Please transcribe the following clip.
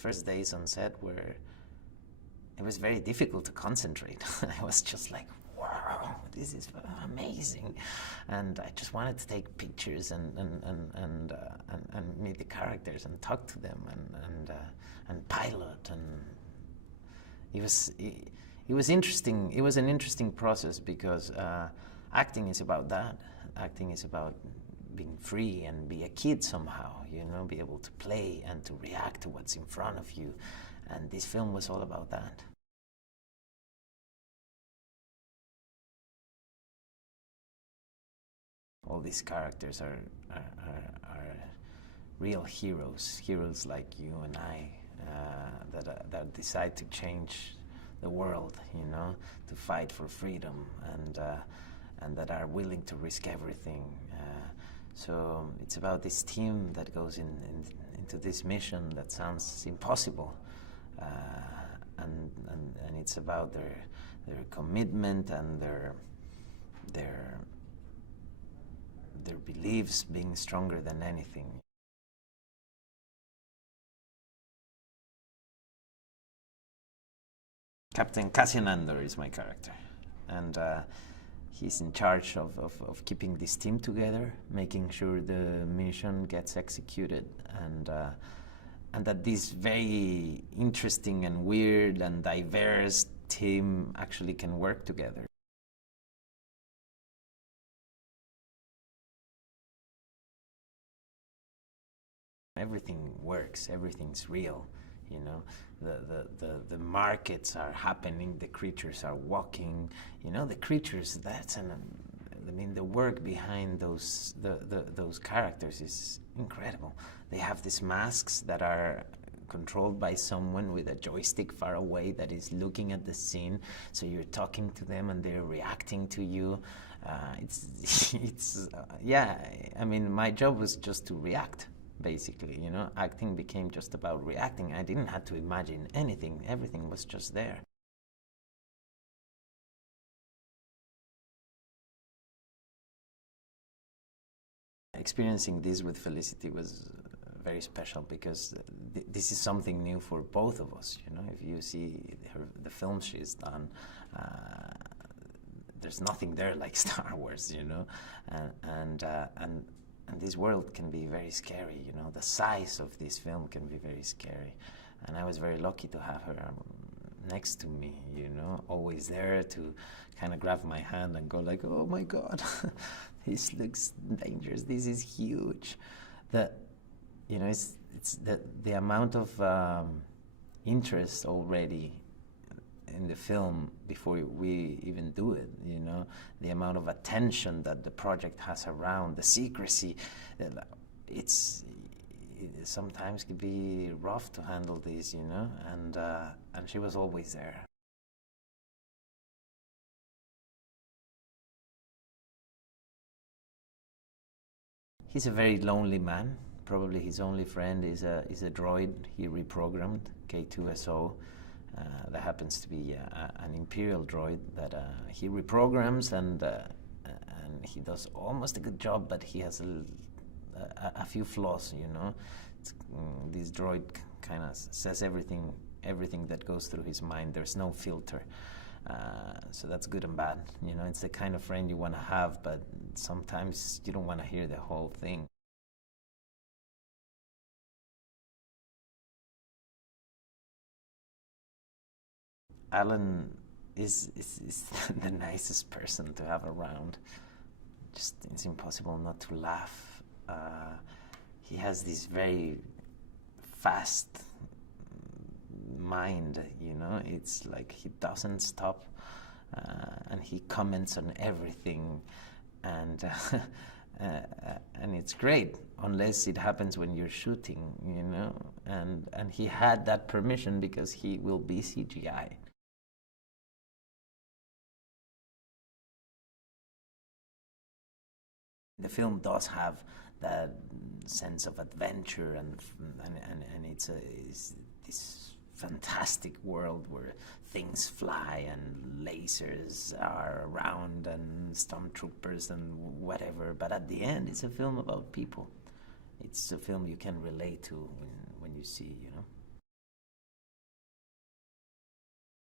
first days on set were, it was very difficult to concentrate. I was just like, wow, this is amazing. And I just wanted to take pictures and meet the characters and talk to them and pilot. And it was interesting. It was an interesting process because acting is about that. Acting is about being free and be a kid somehow, you know, be able to play and to react to what's in front of you. And this film was all about that. All these characters are real heroes like you and I, that decide to change the world, you know, to fight for freedom, and that are willing to risk everything. So it's about this team that goes into this mission that sounds impossible, and it's about their commitment and their beliefs being stronger than anything. Captain Cassian is my character, and he's in charge of keeping this team together, making sure the mission gets executed, and that this very interesting and weird and diverse team actually can work together. Everything works, everything's real, you know. The markets are happening, the creatures are walking, you know, the creatures, I mean, the work behind those characters is incredible. They have these masks that are controlled by someone with a joystick far away that is looking at the scene, so you're talking to them and they're reacting to you. Yeah, I mean, my job was just to react. Basically, you know, acting became just about reacting. I didn't have to imagine anything. Everything was just there. Experiencing this with Felicity was very special because this is something new for both of us. You know, if you see the films she's done, there's nothing there like Star Wars. You know, and this world can be very scary, you know. The size of this film can be very scary. And I was very lucky to have her next to me, you know, always there to kind of grab my hand and go like, oh my God, this looks dangerous, this is huge. You know, it's the amount of interest already in the film before we even do it, you know, the amount of attention that the project has around, the secrecy, it sometimes can be rough to handle this, you know, and she was always there. He's a very lonely man. Probably his only friend is a droid he reprogrammed, K2SO. That happens to be an Imperial droid that he reprograms, and he does almost a good job, but he has a few flaws, you know. This droid kind of says everything that goes through his mind. There's no filter. So that's good and bad. You know, it's the kind of friend you want to have, but sometimes you don't want to hear the whole thing. Alan is the nicest person to have around. Just, it's impossible not to laugh. He has this very fast mind, you know. It's like he doesn't stop, and he comments on everything, and and it's great unless it happens when you're shooting, you know. And he had that permission because he will be CGI. The film does have that sense of adventure, and it's this fantastic world where things fly and lasers are around and stormtroopers and whatever. But at the end, it's a film about people. It's a film you can relate to when you see, you know.